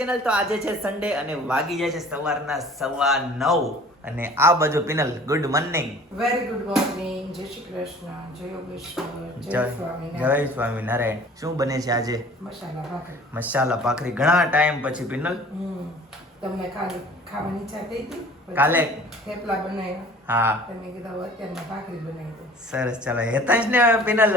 Channel. તો આજે છે સન્ડે અને વાગી જાય છે સવારના 9:15 અને આ બાજુ penal good morning. Very good morning. જય શ્રી કૃષ્ણ, જય યોગેશ્વર, જય સ્વામિનારાયણ. જય સ્વામિનારાયણ. શું બને છે આજે? મસાલા ભાખરી. મસાલા ભાખરી. ઘણા ટાઈમ પછી પિનલ. તમને કાલે ખાવાની ઈચ્છા થઈ હતી? કાલે થેપલા બનાવ્યા. હા, તમે કીધું અત્યારમાં ભાખરી બનાવી દો. સરસ. ચાલો હેતાંશ ને પિનલ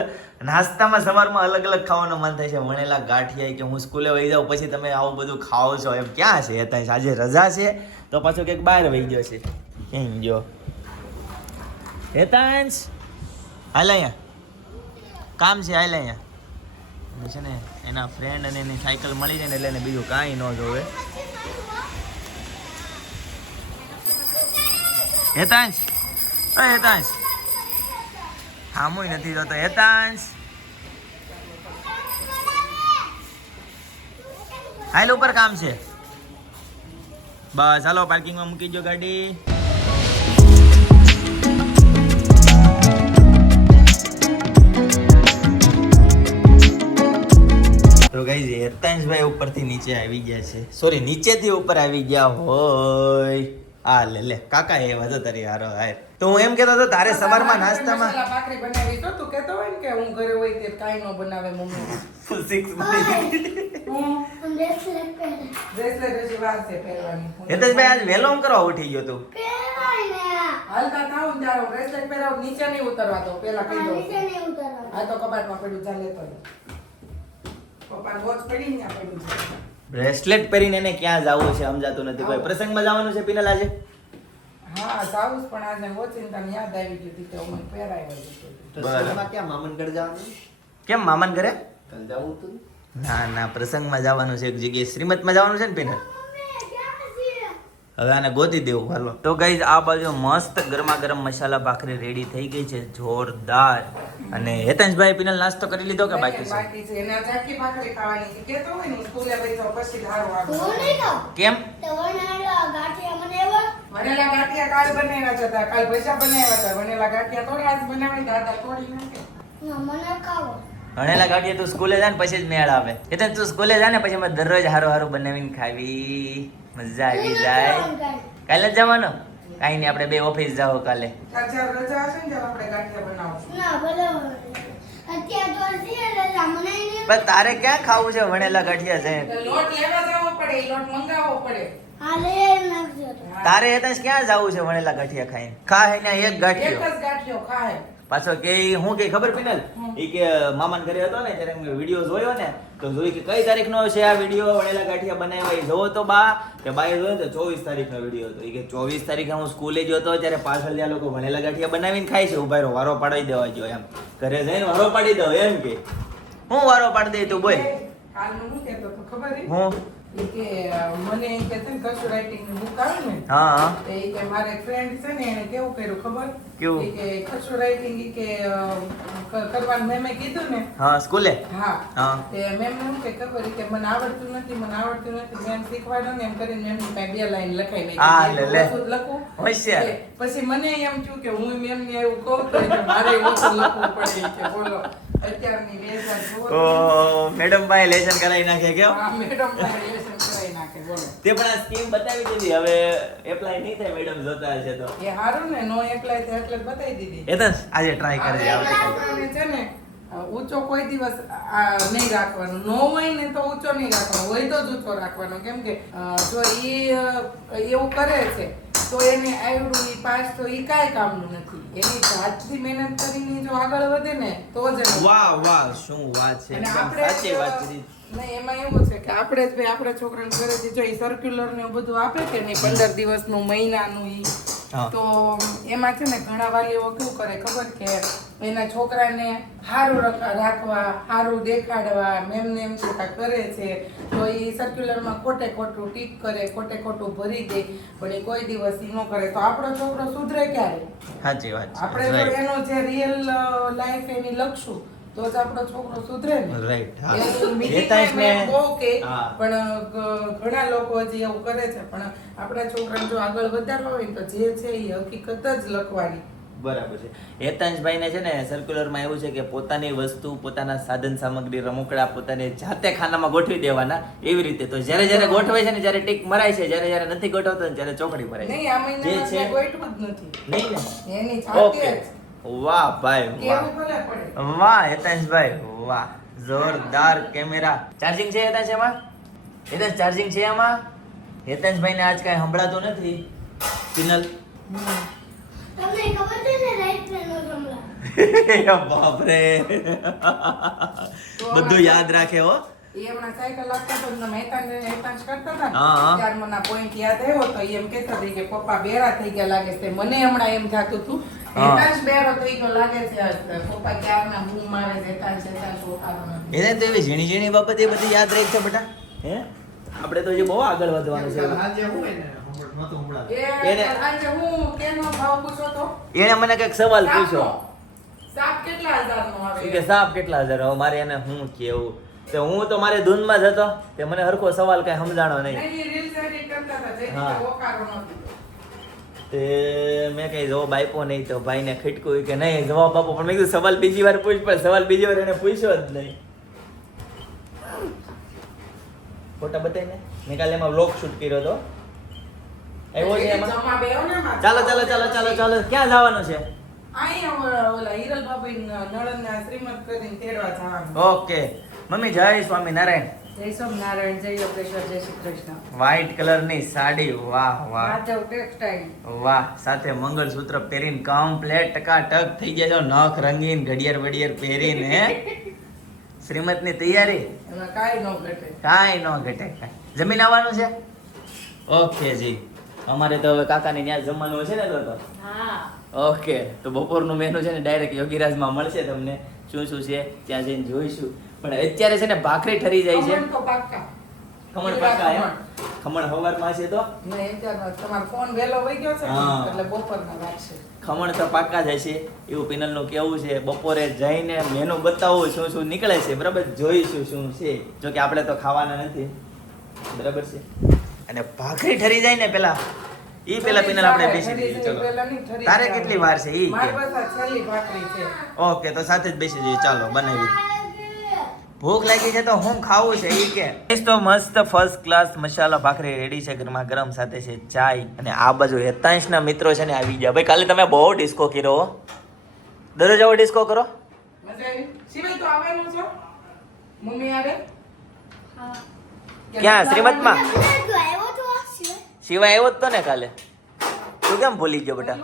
નાસ્તામાં સવારમાં અલગ અલગ ખાવાનું મન થાય છે. વણેલા ગાંઠિયા કે હું સ્કૂલે વહી જાઉં પછી તમે આવું બધું ખાઓ છો એમ ક્યાં છે હેતાંશ? આજે રજા છે તો પાછો કંઈક બહાર વહી ગયો છે. કેમ ગયો હેતાંશ? હાલ અહીંયા કામ છે, હાલ અહીંયા છે ને એના ફ્રેન્ડ અને એની સાયકલ મળી જાય ને એટલે એને બીજું કાંઈ ન જોવે. હેતાંશ, અરે હેતાંશ હામુય નથી જોતો. હેતાંશ હાલ ઉપર કામ છે. બસ હાલો પાર્કિંગમાં મૂકી દો ગાડી. તો ગાઈઝ હેતાંશભાઈ ઉપરથી નીચે આવી ગયા છે. સોરી, નીચેથી ઉપર આવી ગયા હોય. આ લે કાકા એ વાતો તારી હારો હાય. તો હું એમ કહેતો હતો તારે સવારમાં નાસ્તામાં મસાલા ભાખરી બનાવી તો તું કહેતો હોય ને કે હું ઘરે હોય તે કાઈ ન બનાવે મમ્મી. 6 મળી. બ્રેસલેટ હજી વાર છે પહેરવાની. હેતાંશભાઈ આજ વહેલો હું કરવા ઉઠી ગયો તું? હાલતા થાવ ને ત્યારે બ્રેસલેટ પહેરાવ, નીચે નહીં ઉતરવા દો. પેલા કહી દો. આ તો કબાટમાં પડ્યું, જા લેતો જા. પપ્પાને વોચ પડી ને આ પડ્યું છે. બ્રેસલેટ પહેરીને એને ક્યાં જવું છે સમજાતું નથી. કોઈ પ્રસંગમાં જવાનું છે પિનલ આજે? હા સાઉસ, પણ આજે ઓચિંતાને યાદ આવી ગયું હતું કે હું પહેરાવ્યો હતો. બરાબર. ક્યાં મામનગઢ જવાનું? કેમ મામાન ઘરે? કાલ જવું હતું. ના પ્રસંગમાં જવાનું છે એક જગ્યાએ. શ્રીમતમાં જવાનું છે ને પિનલ? હવે આને ગોતી દેવું હાલો. તો ગાઈઝ આ બાજુ મસ્ત ગરમા ગરમ મસાલા ભાખરી રેડી થઈ ગઈ છે, જોરદાર. અને હેતાંશભાઈ પિનલ નાસ્તો કરી લીધો કે બાકી છે? બાકી છે. એને આજે આખી ભાખરી ખાવાની છે. કેતો હોય ને સ્કૂલે બેસો પછી ધારો આવે. કેમ? વણેલા ગાંઠિયા કાલ બનાવ્યા હતા, કાલ ભજીયા બનાવ્યા હતા. વણેલા ગાંઠિયા થોડા આજ બનાવી દાદા તોડી નાખે. ભણેલા ગાડીએ તું સ્કૂલે જા ને પછી જ મેળ આવે. એટલે તું સ્કૂલે જા ને પછી અમે દરરોજ હારું હારું બનાવીને ખાવી, મજા આવી જાય. કાલે જ જવાનું? કાંઈ નહીં, આપણે બે ઓફિસ જાઓ કાલે. આજે રજા હશે ને ત્યારે આપણે ગાંઠિયા બનાવશું. પણ તારે ક્યાં ખાવું છે વણેલા ગાંઠિયા છે? તો લોટ લેવા જવો પડે, ઈ લોટ મંગાવવો પડે. તારે હેતાંશ ક્યાં જવું છે વણેલા ગાંઠિયા ખાઈને? ખા હે ને એક એક ગાંઠિયો. જ ગાંઠિયો ખાય. પાછો કે હું કે ખબર પિનલ ઈ કે મામાન ઘરે હતો ને ત્યારે મેં વિડીયો જોયો ને તો જોઈ કે કઈ તારીખનો છે આ વિડીયો વણેલા ગાંઠિયા બનાવ્યા એ જોવો તો બા કે બાએ જોયો તો 24 તારીખનો વિડીયો હતો. ઈ કે 24 તારીખે હું સ્કૂલે ગયો હતો ત્યારે પાછળ ત્યાં લોકો વણેલા ગાંઠિયા બનાવીને ખાય છે. ઉભા રહો, વારો પાડી દેવા જો એમ. ઘરે જઈને વારો પાડી દો એમ કે હું વારો પાડી દે તું બોલ. કાલનું શું કહેતો હતો ખબર છે? હું ઈ કે મને ઈ કે છે ને કશું રાઇટિંગ નું બુક આવે ને હા તો ઈ કે મારે ફ્રેન્ડ છે ને એને કેવું કર્યું ખબર? કેવું? ઈ કે કશું રાઇટિંગ ઈ કે કરવાનું મેમે કીધું ને. હા સ્કૂલે હા હા તે મેમ એમ કે ખબર ઈ કે મને આવડતું નથી મેમ શીખવાડો ને એમ કરીને મેમ ની બે લાઈન લખાઈ આ નાખી. લે. ઓછું જ લખું. હોશિયાર. પછી મને એમ થયું કે હું મેમ ને એવું કહું તો ઈ કે મારે ઓછું લખવું પડે ઈ કે બોલો અત્યારની લેસન જુઓ ઓ મેડમ ભાઈ લેસન કરાવી નાખે કેમ? હા મેડમ લેસન કરાવી નાખે બોલો. તે પણ આ સ્કીમ બતાવી દીધી, હવે એપ્લાય નહીં થાય મેડમ જોતા હશે તો. એ હારું ને નો એપ્લાય થાય એટલે જ બતાવી દીધી. એ તો આજે ટ્રાય કરજે આવતીકાલે. છોકરાને છે ને ઊંચો કોઈ દિવસ નહીં રાખવાનો. નો હોય ને તો ઊંચો નહીં રાખવાનો, હોય તો જ ઊંચો રાખવાનો. કેમ કે જો ઈ એવું કરે છે તો એને આવડું ઈ પાસ તો ઈ કાંઈ કામનું નથી. એની જાતથી મહેનત કરીને જો આગળ વધે ને તો જ એનું. વાહ શું વાત છે, અને એકદમ આપણે સાચી વાત કરી. નહીં એમાં એવું છે કે આપણે જ ભાઈ આપણા છોકરાને ઘરેથી જો ઈ સર્ક્યુલર ને એવું બધું આપે કે નહીં 15 દિવસનું મહિનાનું ઈ હા. તો એમાં છે ને ઘણા વાલીઓ કેવું કરે ખબર કે એના છોકરાને સારું રાખવા, સારું દેખાડવા મેમને એમ છતાં કરે છે તો એ સર્ક્યુલરમાં ખોટે ખોટું ટીક કરે, ખોટે ખોટું ભરી દે, પણ એ કોઈ દિવસ ઈ ન કરે તો આપણો છોકરો સુધરે ક્યારે? સાચી વાત છે. આપણે જો એનો જે રિયલ લાઈફ એની લખશું તો જ આપણો છોકરો સુધરે ને. રાઈટ. એનું meeting માં એમ બહુ કે પણ ઘણા લોકો હજી એવું કરે છે, પણ આપણા છોકરાને જો આગળ વધારવા હોય ને તો જે છે એ હકીકત જ લખવાની. બરાબર છે. હેતાંશભાઈને છે ને સર્ક્યુલરમાં એવું છે કે પોતાની વસ્તુ, પોતાના સાધન સામગ્રી, રમકડા પોતાની જાતે ખાનામાં ગોઠવી દેવાના એવી રીતે. તો જ્યારે જ્યારે ગોઠવાય છે ને જ્યારે ટીક મરાય છે, જ્યારે જ્યારે નથી ગોઠવતો ને ત્યારે ચોકડી મરાય છે. નહીં, આ જે મહિનામાં છે મેં ગોઠવું જ નથી. નહીં ને? એની જાતે ઓકે. જ. વાહ ભાઈ વાહ, કેવું ભલે પડે. વાહ હેતાંશભાઈ વાહ, જોરદાર કેમેરા. ચાર્જિંગ છે હેતાંશ એમાં? હેતાંશ ચાર્જિંગ છે એમાં? હેતાંશભાઈને આજ કાંઈ સંભળાતું નથી. પિનલ તમને ખબર છે ને રાઈટ નો જમલા બાપરે, બધું યાદ રાખે હો. એ હમણાં સાયકલ આપતા તો તમે હેતાંશ કરતા હતા ને, હા, હા. ત્યારે મને આ point યાદ આવ્યો તો એ એમ કહેતા હતા કે પપ્પા બેરા થઈ ગયા લાગે છે. મને હમણાં એમ થતું હતું હા. હેતાંશ બેરો થઈ ગયો લાગે છે આજ. પપ્પા ક્યારના બૂમ મારે છે, હેતાંશ ઓખાનો નથી. એને તો એવી ઝીણી ઝીણી બાબત એ બધી યાદ રાખશે બેટા. હે આપણે તો હજી બહુ આગળ વધવાનું છે. આજે હું એને નહોતું સંભળાતું. એ આજે હું કેનો ભાવ પૂછો તો એણે મને કંઈક સવાલ પૂછ્યો સાપ કેટલા હજારનો ઈ આવે? કે સાપ કેટલા હજાર. હવે મારે એને હું કેવું, તો હું તો મારી ધૂનમાં જ હતો તે મને હરખો સવાલ કઈ સમજાણો નહીં. નહીં, એ reels edit કરતા હતા, જે હા. રીતે ઓકારો નહોતો. તે મેં કઈ જવાબ આપ્યો નહીં તો ભાઈને ખીટકું કે નહીં જવાબ આપો, પણ મેં કીધું સવાલ બીજી વાર પૂછ, પણ સવાલ બીજી વાર એને પૂછ્યો જ નહીં. ફોટા બતાવીને મેં કાલે એમાં વ્લોગ શૂટ કર્યો હતો. આવ્યો છે એમાં. જમા બેહો ને એમાં. ચાલો ક્યાં જવાનું છે? અહીંયા ઓલા હિરલ બાબા નળનના શ્રીમદ કરીને તેડવા જવાનું. ઓકે મમ્મી જય સ્વામિનારાયણ. જય સોમનારાયણ, જય યોગેશ્વર, જય શ્રી કૃષ્ણ. વ્હાઈટ કલરની સાડી, વાહ વાહ માધવ ટેક્સટાઇલ. વાહ, સાથે મંગળસૂત્ર પહેરીને કમ્પ્લેટ ટકાટક થઈ ગયા છો, નખ રંગીન, ઘડિયાળ વડિયાળ પહેરીને હે? શ્રીમતની તૈયારી એમાં કાંઈ ન ઘટે. કાંઈ ન ઘટે કાંઈ. જમીન આવવાનું છે? ઓકે જી, અમારે તો હવે કાકાને ત્યાં જમવાનું છે ને તો હા, ઓકે, તો બપોરનું મેનુ છે ને ડાયરેક્ટ યોગીરાજમાં મળશે તમને. શું શું છે ત્યાં જઈને જોઈશું. પણ અત્યારે છે ને ભાખરી ઠરી જાય છે. ખમણ તો પાક્કા. ખમણ પાકા એમ? ખમણ હવારમાં છે તો નહીં, અત્યારનો તમારો ફોન વહેલો વહી ગયો છે ને, હા. એટલે બપોરના વાગશે. ખમણ તો પાકા જ હશે એવું પિનલનું કેવું છે. બપોરે જઈને મેનુ બતાવું શું શું નીકળે છે, બરાબર, જોઈશું શું છે. જો કે આપણે તો ખાવાના નથી, બરાબર છે. અને ભાખરી ઠરી જાય ને પેલા પેલા પિનલ આપણે બેસી જઈએ. ચલો, પહેલા નહીં, ઠરી તારે જાય. કેટલી વાર છે ઈ કે? મારી પાસે આ છેલ્લી ભાખરી છે. ઓકે, તો સાથે જ બેસી જઈએ. ચાલો બનાવી. ભૂખ લાગી છે તો હું ખાવું છે ઈ કે? તો મસ્ત ફર્સ્ટ ક્લાસ મસાલા ભાખરી રેડી છે, ગરમા ગરમ, સાથે છે ચાય. અને આ બાજુ હેતાંશના મિત્રો છે ને આવી ગયા. ભાઈ કાલે તમે બહુ ડિસ્કો કર્યો હો. દરરોજ આવો ડિસ્કો કરો? મજા આવી? શિવાય તો આવવાનું છો? મમ્મી આવે? હા ક્યાં? શ્રીમતમાં? તું આવ્યો તો સિવાય શિવાય આવ્યો જ તો ને કાલે. તું કેમ ભૂલી ગયો બેટા?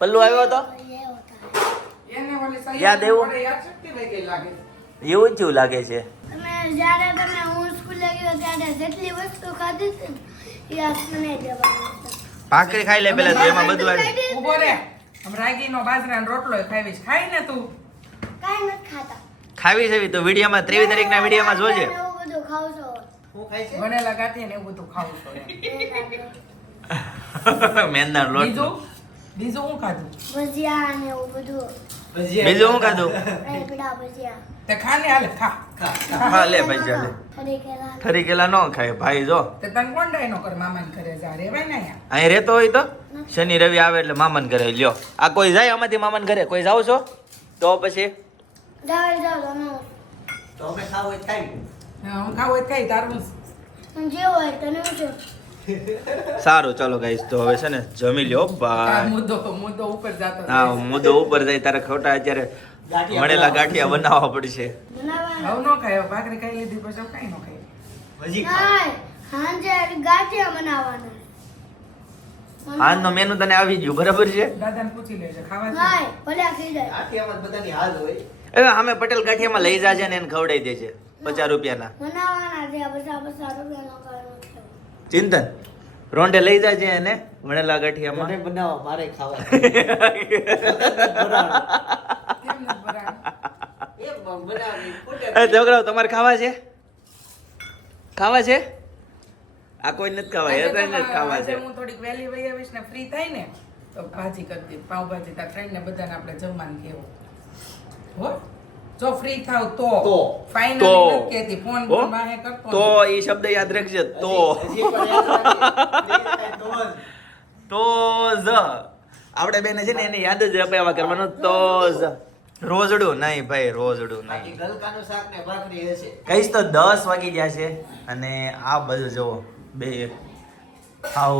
પલ્લુ આવ્યો હતો? આવ્યો તો એને ઓલી સહી યાદ આવ્યું? પડે, યાદ શક્તિ વહી ગઈ લાગે છે. એવું જ જેવું લાગે છે. તમે જ્યારે તમે હું સ્કૂલે ગયો ત્યારે જેટલી વસ્તુ ખાધી હતી ને એ આજ મને દેવાની છે. ભાખરી ખાઈ લે પેલા, તો એમાં બધું આવે. ઊભો રે. આમ રાગીનો બાજરાનો રોટલો ખાવીશ. ખાઈ ને તું. કાંઈ નથી ખાતા. ખાવી છે તો વિડીયોમાં 23 તારીખના વિડીયોમાં જોજે. એવું બધું ખાવ છો. હું ખાય છે? વણેલા ગાંઠિયા ને એવું બધું ખાવું છો એમ. મેંદા લોટ. બીજું હું ખાધું? ભજીયા ને એવું બધું. બીજું શું ખાધું? રાયપડા ભજીયા. તે ખા ને હાલે ખા. હા લે ભાઈ ચાલે. ફરી કેલા. ઠરી ગયેલા ન ખાય ભાઈ. જો તે તને કોણ ડાય નો કર મામાને ઘરે જા રેવાય ને અહીંયા. અહીં રહેતો હોય તો શનિ રવિ આવે એટલે મામાને ઘરે લ્યો. આ કોઈ જાય આમાંથી મામાને ઘરે? કોઈ જાવ છો તો પછી? જાઓ જાઓ તમે. તો અમે ખાવું હોય તો ખાઈ. હા, હું ખાવું હોય તો ખાઈ, તારું પણ જે હોય તને શું છે? સારું ચાલો ગાઈસ, તો હવે છે ને જમી લ્યો આ ભાઈ. મુદ્દો ઉપર જાતો હા, મુદ્દો ઉપર જાય તારે ખોટા અત્યારે વણેલા ગાંઠિયા બનાવવા પડશે. બનાવવાના. હવે નો ખાય, હવે ભાખરી ખાઈ લીધી પછી હવે કાંઈ નો ખાય. હજી ખાવ. હાય, હાંજે ગાંઠિયા બનાવવાના. આજનો મેનુ તને આવી ગયું, બરાબર છે? દાદાને પૂછી લેજે ખાવા છે? હાય, ભલે ખાઈ જાય. આઠિયામાં જ બધાની હાલ હોય. હવે અમે પટેલ ગાંઠિયામાં લઈ જાજે ને એને ખવડાવી દેજે 50 રૂપિયાના. બનાવવાના છે બધા રૂપિયાનો કરવાનો છે. ચિંતન રોંઢે લઈ જાજે એને વણેલા ગાંઠિયામાં. મને બનાવવા, મારે ખાવા. કેમ નથી બનાવ્યું? એ છોકરાઓ તમારે ખાવા છે? ખાવા છે? આ કોઈ નથી ખાવા, એ તો નથી ખાવા આજે છે. હું થોડીક વહેલી વહી આવીશ ને ફ્રી થાય ને તો ભાજી કરી દે, પાવભાજી તાર ફ્રેન્ડ ને બધાને આપણે જમવાનું કેવું હો. જો ફ્રી થાવ તો તો. ફાઇનલી તો. નથી કહેતી, ફોન હો? માહે કરતો તો નથી. એ શબ્દ યાદ રાખજે. તો હજી પણ યાદ રાખજે. તો જ. તો જ આપણે બેને છે ને એને યાદ જ અપાવવા કરવાનું તો રોજડું નહીં ભાઈ, રોજડું બાકી નહીં. ગલકાનું શાક ને ભાખરી હશે. કહીશ તો 10 વાગી ગયા છે અને આ બધું જુઓ બે હાવ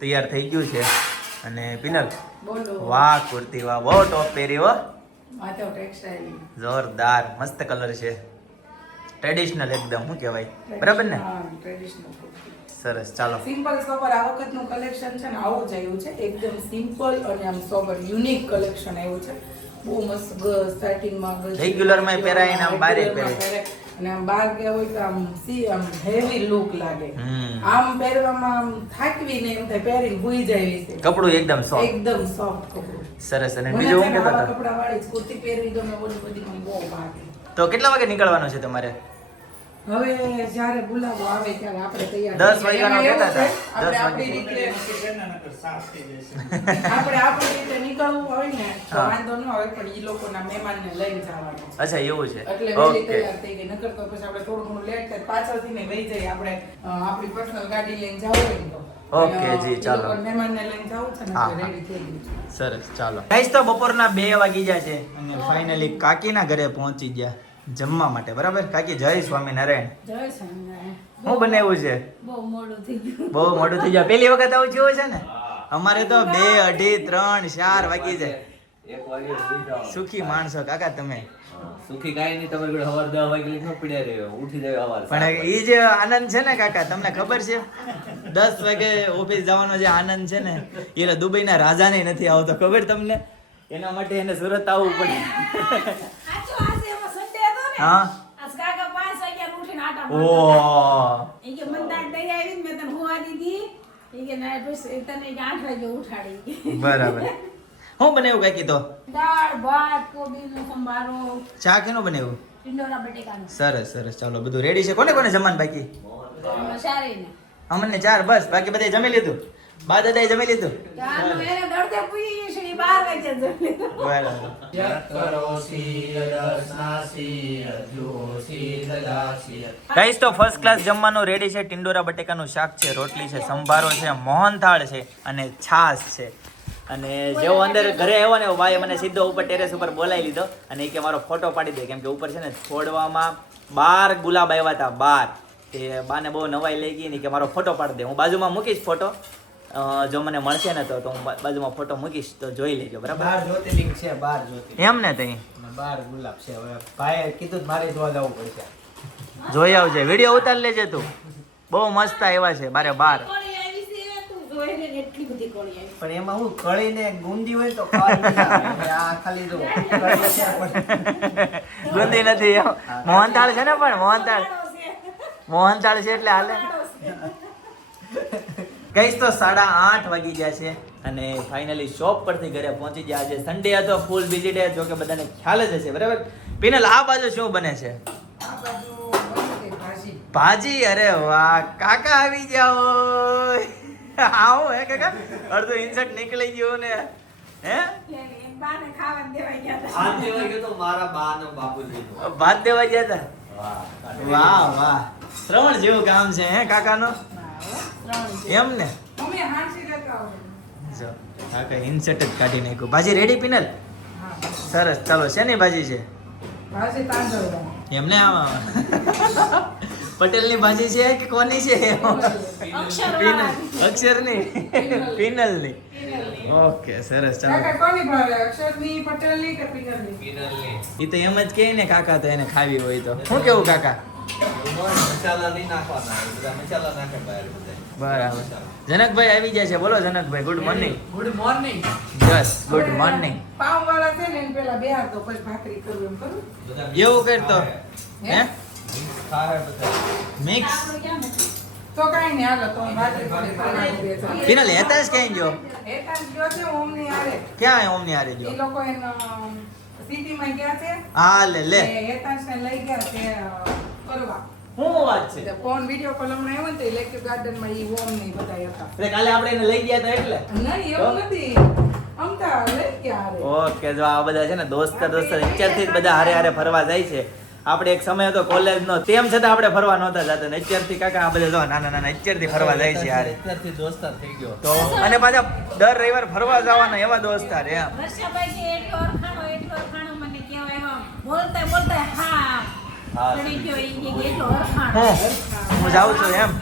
તૈયાર થઈ ગયું છે. અને પિનલ બોલો વાહ કુર્તી વાહ, બહુ ટોપ પહેરી હો, આ તો ટેક્સટાઇલ જોરદાર મસ્ત કલર છે, ટ્રેડિશનલ એકદમ, શું કહેવાય, બરાબર ને? ટ્રેડિશનલ સરસ, ચાલો. સિમ્પલ સોબર આ વખતનું કલેક્શન છે ને આવું જ આવ્યું છે, એકદમ સિમ્પલ અને આમ સોબર યુનિક કલેક્શન આવ્યું છે. બહુ મસ્ત સ્ટાર્ટિંગમાં Regular માં પહેરાય ને આમ બારે પહેરાય. અને આમ બહાર ગયા હોય તો આમ આમ હેવી લુક લાગે. હમ. આમ પહેરવામાં આમ થાકવી નહીં, એમ થાય પહેરીને ભૂઈ જાય એવી છે. કપડું એકદમ સોફ્ટ, એકદમ સોફ્ટ કપડું. સરસ. અને મને બીજું છે શું ને કહેતા આવા હતા? કપડાવાળી જ કુર્તી પહેરવી ગમે, ઓલી બધી મને બહુ ભાગે. તો કેટલા વાગે નીકળવાનું છે તમારે? હવે જ્યારે બોલાવો આવે ત્યારે આપણે તૈયાર 10 થઈ વાગ્યાનો જઈએ. કહેતા હતા. આપણે 10 આપણી વાગે. રીતે આપણે આપણી રીતે નીકળવું હોય ને તો હા. વાંધો ન આવે, પણ ઈ લોકોના મહેમાનને લઈને જવાનું છે. અચ્છા એવું છે, એટલે વહેલી ઓકે. તૈયાર થઈ ગઈ, નકર તો પછી આપણે થોડું ઘણું લેટ થાય, પાછળથી ને વહી જાય. આપણે આપણી પર્સનલ ગાડી લઈને જવું હોય ને તો ઓકે જી, ઈ ચાલો. લોકોને મહેમાનને લઈને જવું છે ને હા, એટલે હા. રેડી થઈ ગયું છે. સરસ, ચાલો. ગાઈસ તો બપોરના 2 વાગી ગયા છે અને ફાઇનલી કાકીના ઘરે પહોંચી ગયા જમવા માટે, બરાબર? કાકી જય સ્વામિનારાયણ. જય સ્વામિનારાયણ. શું બનાવ્યું છે? બહુ મોડું થઈ ગયું. બહુ મોડું થઈ જાય, પહેલી વખત આવું થયું છે ને? અમારે તો 2, 2:30, 3, 4 વાગી જાય. એક વાગે સુઈ જાઓ. સુખી માણસો કાકા તમે. સુખી કાંઈ નહીં, તમારે જોડે સવારે 10 વાગે લીધો પડ્યા રહ્યો, ઉઠી જાય સવારે. પણ એ જે આનંદ છે ને કાકા, તમને ખબર છે 10 વાગે ઓફિસ જવાનો જે આનંદ છે ને એ દુબઈના રાજાને નથી આવતો, ખબર તમને? એના માટે એને સુરત આવવું પડે. આજો આજે એમાં સન્ડે હતો ને. હા. આજ કાકા 5 વાગ્યા ઉઠીને આટા ઓ મારતા. ઈ કે મંદાર દઈ આવી ને મેં તને હોવા દીધી. ઈ કે ના પછી તને 8 વાગે ઉઠાડી. બરાબર. શું બનાવ્યું કાકી તો? દાળ ભાત કોબીનો સંભારો ચા કેનું બનાવ્યું? ટિંડોરા બટેકાનો સરસ સરસ, ચાલો બધું રેડી છે. કોને કોને જમવાનું બાકી? સારીને અમને 4 બસ, બાકી બધાય જમી લીધું? બા દાદાએ જમી લીધું? ચાનો એને દર્દે પૂરી ગયું છે ઈ 12 વાગે જમી. બરાબર. ગાઈસ તો ફર્સ્ટ ક્લાસ જમવાનું રેડી છે. ટિંડોરા બટેકાનું શાક છે, રોટલી છે, સંભારો છે, મોહનથાળ છે અને છાશ છે. અને જેવો અંદર ઘરે આવ્યો ને એવો ભાઈ મને સીધો ઉપર ટેરેસ ઉપર બોલાવી લીધો અને એ કે મારો ફોટો પાડી દે, કેમ કે ઉપર છે ને છોડવામાં 12 ગુલાબ આવ્યા હતા, 12. એ બાને બહુ નવાઈ લઈ ગઈ ને કે મારો ફોટો પાડી દે. હું બાજુમાં મૂકીશ ફોટો, જો મને મળશે ને તો હું બાજુમાં ફોટો મૂકીશ તો જોઈ લેજો, બરાબર? 12 જ્યોતિર્લિંગ છે, 12 જ્યોતિર્લિંગ. એમ ને તઈ 12 ગુલાબ છે. હવે ભાઈએ કીધું તો મારે જોવા જવું પડશે. જોઈ આવજે, વિડીયો ઉતાર લેજે તું. બહુ મસ્ત આવ્યા છે 12. કોળી આવી છે તું જોઈને એટલી બધી કોળી આવી. પણ એમાં હું કળીને ગુંદી હોય તો ખાવાની મજા આવે. હવે આ ખાલી જો કળી છે પણ ગુંદી નથી એમ. મોહનથાળ છે ને, પણ મોહનથાળ છે એટલે હાલે. ગઈશ તો 8:30 વાગી ગયા છે અને ફાઇનલી શોપ પરથી ઘરે પહોંચી ગયા. આજે સન્ડે હતો, ફૂલ બીજી ડે, જો કે બધાને ખ્યાલ જ હશે, બરાબર? પિનલ, આ બાજુ શું બને છે? આ બાજુ બની ગઈ ભાજી. ભાજી. અરે વાહ, કાકા આવી જાઓ. આવો હે કાકા, અડધું ઇન્સર્ટ નીકળી ગયું ને, હે? એટલે બાને ખાવાનું દેવાઈ ગયા હતા. હાથ દેવા ગયો તો મારા બા નો બાપુજીનો. ભાત દેવા ગયા હતા. વાહ. વાહ વાહ, શ્રવણ જેવું કામ છે હે કાકાનો, એમ ને? અમે હાંસી લેતા આવો. જો કાકા ઇન્સર્ટ જ કાઢી નાખ્યું. ભાજી રેડી પિનલ? હા, સરસ, ચાલો. શેની ભાજી છે? ભાજી તાંદળવા. એમને આમાં પટેલની ભાજી છે કે કોની છે? અક્ષરની, પિનલની. ઓકે, સરસ, ચાલો. કાકા કોની ભાવે, અક્ષરની, પટેલની કે પિનલની? પિનલની. એ તો એમ જ કહે ને કાકા, તો એને ખાવી હોય તો. શું કેવું કાકા? મસાલા નહીં નાખવાના, બધા મસાલા નાખે બહાર બધા. બરાબર. જનકભાઈ આવી ગયા છે, બોલો જનકભાઈ. Good morning. Good morning. Yes, good morning. પાવ વાળા છે ને એને પેલા બેહાર તો પછી ભાખરી કરું એમ કરું. બધા એવું કરતો હે? ખાય બધા. મિક્સ. આપણે ક્યાં નથી? તો કાંઈ નહીં, હાલો તો હું ભાખરી કરી બનાવી દેજો. પિનલ હેતાશ ક્યાં ગયો? એકાંત ગયો છે ઓમની હારે. ક્યાં ઓમની હારે એ ગયો? લોકો એને સિટીમાં ગયા છે. હા, લે. એ હેતાંશને લઈ ગયા છે કરવા. શું વાત છે? એટલે ફોન વિડીયો કોલ હમણાં આવ્યો ને તો ઇલેક્ટ્રિક ગાર્ડનમાં ઈ ઓમ ને ઈ બધા હતા. એટલે કાલે આપણે એને લઈ ગયા હતા એટલે. નહીં એવું નથી, અમતા લઈ ગયા હારે. ઓકે, જો આ બધા છે ને દોસ્ત અત્યારથી જ બધા હારે હારે ફરવા જાય છે આપણે એક સમય હતો કોલેજનો, તેમ છતાં આપણે ફરવા નહોતા જતા. ને અત્યારથી કાકા આ બધા જો નાના નાના અત્યારથી ફરવા જાય છે યાર. અત્યારથી દોસ્તાર થઈ ગયો. તો અને પાછા દર રવિવાર ફરવા જવાના એવા દોસ્તાર એમ. વર્ષાભાઈ છે એટલો અરખાણો મને કહેવાય એમાં બોલતા બોલતા હા હા. ચડી ગયો ઈ કે એટલો અરખાણો. હું જાઉં છું એમ.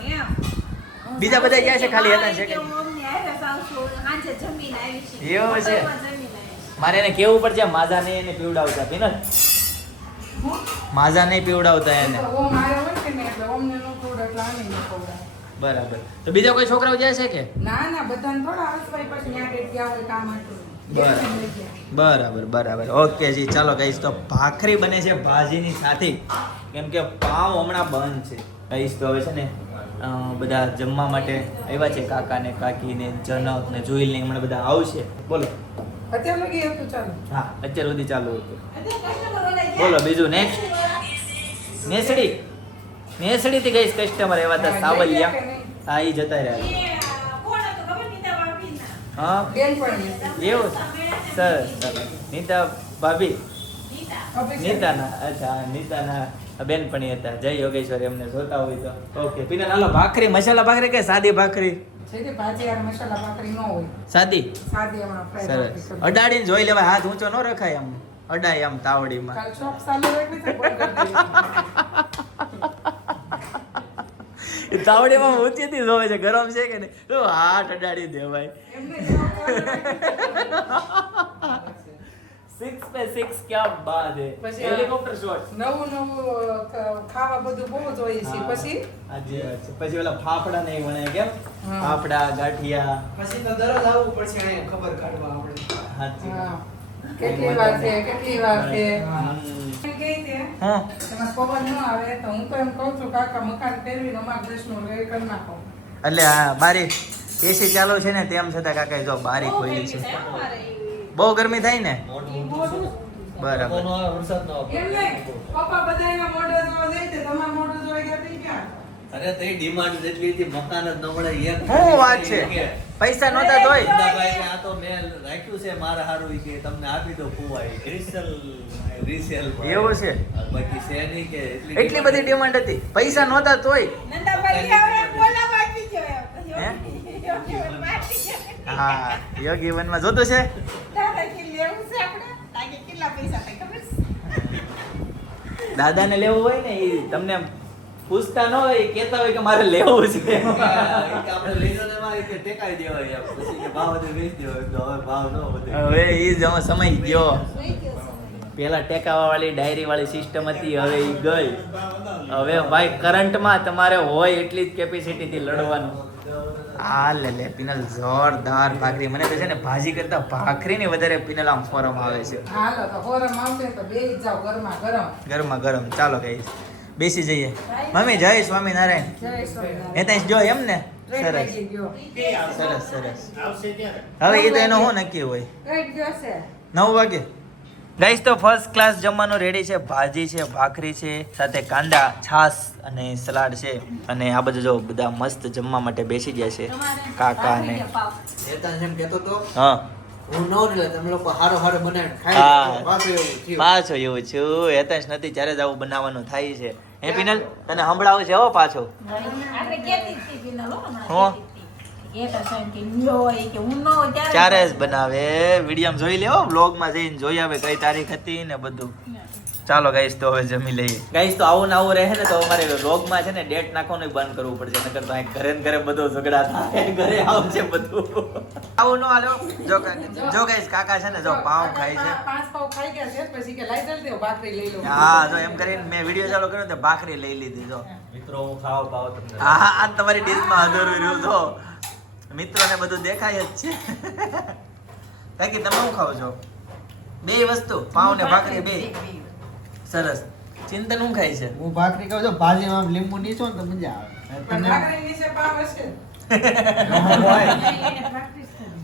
બીજા બધા ગયા છે ખાલી હતા છે કે એવું અમને આવ્યા સાવશું સાંજે જમીને આવી છે એવું છે? બપોરમાં જમીને આવી છે. મારે એને કેવું પડશે માઝા નહીં એને પીવડાવતા પીનલ, માઝા નહીં પીવડાવતા એને. તો ઓમ આવ્યો હોય કે નહીં એટલે ઓમને નો ખવડાવે એટલે આને ન ખવડાવે. બરાબર. તો બીજા કોઈ છોકરાઓ જાય છે કે? ના બધાને થોડા હસવાય પછી ન્યા કે ગયા હોય કામ હતું. બરાબર બરાબર. ઓકે જી ચાલો ગાઈસ, તો ભાખરી બને છે ભાજીની સાથે, કેમ કે પાવ હમણાં બંધ છે ગાઈસ. તો હવે છે ને બધા જમવા માટે આવ્યા છે, કાકા ને કાકી ને જનક ને જોઈલ ને હમણાં બધા આવશે. બોલો. અત્યારે લગી હતું ચાલો. હા અત્યાર સુધી ચાલુ હતું. અત્યારે customer ઓલા ગયા. બોલો બીજું નેક્સ્ટ. મેસડી થી ગઈશ કસ્ટમર એવા હતા સાવલિયા. હા ઈ જતા રહ્યા. એ કોણ હતું ખબર નીતા ભાભીના? હા બેનપણી એવું સરસ સરસ. નીતા ભાભી નીતા. નીતાના, અચ્છા નીતાના બેનપણી હતા. જય યોગેશ્વરી એમને જોતા હોય તો. ઓકે પીના હાલો. ભાખરી મસાલા ભાખરી કે સાદી ભાખરી? છે કે ભાજી યાર મસાલા ભાખરી ન હોય, સાદી. સાદી હમણાં ફ્રાય સરસ. ભાખરી કરી. અડાડીને જોઈ લેવાય, હાથ ઊંચો ન રખાય આમ અડાય આમ તાવડીમાં. કાલ શોપ ચાલુ રાખી છે બંધ કરી એ દેવી. તાવડીમાં ઊંચીથી જોવે છે ગરમ છે કે નહીં, તો હાથ અડાડી દેવાય. એમને શોપ ચાલુ રાખી. 6 पे 6 क्या बात है. પછી હેલિકોપ્ટર શોટ. નવું ખાવા બધું બહુ જ હોય છે. પછી હાજી વાત છે. પછી ઓલા ફાફડા ને એ બનાય કેમ? હા. ફાફડા ગાંઠિયા. પછી તો દરરોજ આવવું પડશે અહીંયા ખબર કાઢવા આપણે. હાજી. હા. કેટલી વાર છે કેટલી વાર છે હમ. એમ કહે છે હા એમાં પવન ન આવે તો હું તો એમ કહું છું કાકા મકાન ફેરવીને અમારા દેશનું રે કરી નાખો. એટલે હા બારી એસી ચાલુ છે ને તેમ છતાં કાકા જો બારી ખોલી છે. બહુ ગરમી થાય ને. બરાબર. પવન આવે, વરસાદ ન આવે. એમ નહીં પપ્પા બધા એના મોઢે જોવા જાય છે તમારા મોઢે જોવા ગયા થઈ ક્યાં? અરે તે ડિમાન્ડ જેટલી હતી મકાન જ ન મળે એક. શું વાત છે? પૈસા નહોતા તોય. ભાઈ કે આ તો મેં રાખ્યું છે મારા હારું ઈ કે તમને આપી દો ફુવા ઈ રીસેલ એવું છે? બાકી છે નહીં કે એટલી બધી ડિમાન્ડ હતી, પૈસા નહોતા તોય. નંદાભાઈ હવે બોલા બાકી જો હે? બાકી છે. હા યોગી વનમાં જોતું છે. દાદા કે લેવું છે આપણે લાગે કેટલા પૈસા થાય ખબર છે? દાદાને લેવું હોય ને એ તમને પૂછતા ન હોય, એ કહેતા હોય કે મારે લેવું છે. આપણે લઈ જને માં ઈ કે ટેકાઈ દેવાય એમ પછી કે ભાવ વધે વેચ દેવાય તો હવે ભાવ ન વધે હવે એ જ સમય ગયો. જોઈ ગયો સમય. પેલા ટેકાવા વાળી ડાયરી વાળી સિસ્ટમ હતી, હવે એ ગઈ. હવે ભાઈ કરંટમાં તમારે હોય એટલી જ કેપેસિટી થી લડવાનું. આ લે લે પિનલ જોરદાર ભાખરી. મને તો છે ને ભાજી કરતા ભાખરી ની વધારે પિનલ આમ ફોરમ આવે છે. હાલો તો હોરમ આવશે તો બેસી જાઓ ગરમા ગરમ. ગરમા ગરમ. ચાલો ગઈ બેસી જઈએ. મમ્મી જય સ્વામિનારાયણ. જય સ્વામિનારાયણ. એ ત્યાં જો એમ ને. ટ્રેન સરસ લાગી ગયો. સરસ સરસ. હવે એ તો એનો શું નક્કી હોય. ટ્રેન ગયો છે. 9 વાગે. ગાઈસ તો ફર્સ્ટ ક્લાસ જમવાનું રેડી છે. ભાજી છે, ભાખરી છે, સાથે કાંદા, છાશ અને સલાડ છે. અને આ બધું જો બધા મસ્ત જમવા માટે બેસી ગયા છે કાકા ને. હેતાન જેમ કહેતો તો હા હું નો એટલે તમે લોકો હારો હારો બનાવીને ખાઈ હા. લો. પાછું એવું થયું. પાછો એવું છું. હેતાંશ નથી ત્યારે જ આવું બનાવવાનું થાય છે. હે પિનલ તને સંભળાવું છે હો પાછો. આપણે કહેતી હતી પીનલ હો હમણાં હો? કહેતી હતી. કહેતા છે કે લ્યો હોય કે હું ન હોય ત્યારે જ બનાવે. વિડીયો જોઈ લેવો, બ્લોગમાં જઈને જોઈ આવે કઈ તારીખ હતી ને બધું. ચાલો ગાઈસ તો હવે જમી લઈએ. ગાઈસ તો આવું ને આવું રહે ને તો અમારે વ્લોગમાં છે ને ડેટ નાખવાનું બંધ કરવું પડશે, નકર તો અહીં ઘરે ને ઘરે બધો ઝઘડા થાય, ઘરે આવશે બધું. આવું ન હાલો. જો ગાઈસ કાકા છે ને જો પાવ ખાય છે. 5 પાવ ખાઈ ગયા છે પછી કે લાઈ જલ્દી દેવો ભાખરી લઈ લો. હા જો એમ કરીને મેં વિડીયો ચાલુ કર્યો તો ભાખરી લઈ લીધી. જો મિત્રો હું ખાવ તમને હા હા આ તમારી ડીશમાં અધૂરું રહ્યું. જો મિત્રોને બધું દેખાય જ છે. કાકી તમે શું ખાવ છો? બે વસ્તુ, પાવ ને ભાખરી બે. સરસ. ચિંતન શું ખાય છે? હું ભાખરી કહું છું ભાજીમાં આમ લીંબુ નીચો ને તો મજા આવે. પણ ભાખરી નીચે પાવ હશે. એને પ્રેક્ટિસ કરી.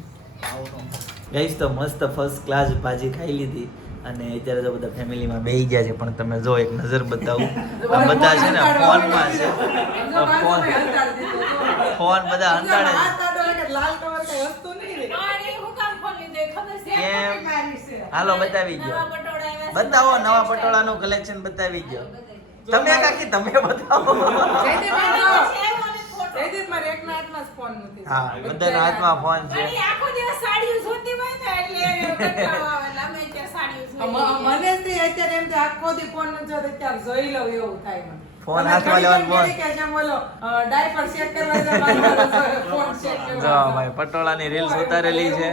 ગાઈસ તો મસ્ત ફર્સ્ટ ક્લાસ ભાજી ખાઈ લીધી અને અત્યારે તો બધા ફેમિલીમાં બેહી ગયા છે. પણ તમે જો એક નજર બતાવું, આ બધા છે ને ફોનમાં છે. ફોન બધા હંતાડે છે. લાલ કવર કઈ વસ્તુ નહીં રે. આ એ હું કામ ખોલી દે ખબર છે કેમ? મારી છે. હાલો બતાવી નવા ગયો. પટોળા આવ્યા બતાવો નવા પટોળાનું કલેક્શન બતાવી ગયો તમે કાકી તમે બતાવો જયદીપ મારે એકના હાથમાં જ ફોન નથી. હા બધાના હાથમાં ફોન છે પણ ઈ આખો દિવસ સાડીઓ જોતી હોય ને એટલે કંટાળો આવે. એટલે અમે ત્યાં સાડીઓ જોઈએ. મને જ તે અત્યારે એમ થાય આખો દી ફોન ન જોતો ત્યારે જોઈ લઉં એવું થાય મને. ફોન અને હાથમાં ઘણી લેવાનો વાર ફોન. કે જેમ ઓલો ડાયપર ચેક કરવા જાય ફોન ચેક જો કરવા ભાઈ પટોળાની રીલ્સ ઉતારેલી છે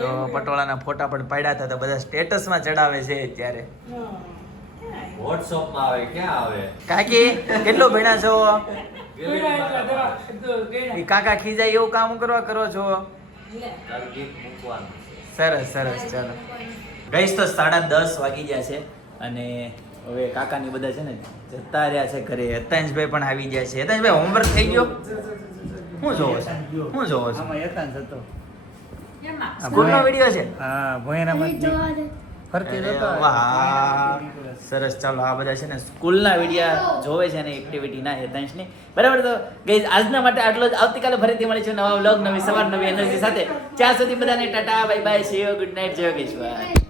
તો પટોળાના ફોટા પણ પડ્યા હતા તો બધા સ્ટેટસમાં ચડાવે છે અત્યારે વોટ્સઅપમાં આવે ક્યાં આવે કાકી કેટલો ભણ્યા છો ગેલેરીમાં ઈ કાકા ખીજાય એવું કામ કરો છો તારું ગીત મૂકવાનું સરસ સરસ ચાલો ગઈશ તો 10:30 વાગી ગયા છે અને હવે કાકાની બધા છે ને જતા રહ્યા છે ઘરે હેતાંશભાઈ પણ આવી ગયા છે હેતાંશભાઈ હોમવર્ક થઈ ગયો શું જોવો છો આમાં યતાન હતો કેમાં? સ્કૂલનો વિડિયો છે હા ભોયરામાં ફરતી અરે જતો વાહ સરસ ચાલો આ બધા છે ને સ્કૂલના વિડિયા જોવે છે ને એક્ટિવિટીના હેતાંશની બરાબર તો ગઈઝ આજના માટે આટલો જ આવતીકાલે ફરીથી મળીશું નવા વ્લોગ નવી સવાર નવી એનર્જી સાથે ત્યાં સુધી બધાને Tata bye bye see you good night જય યોગેશ્વર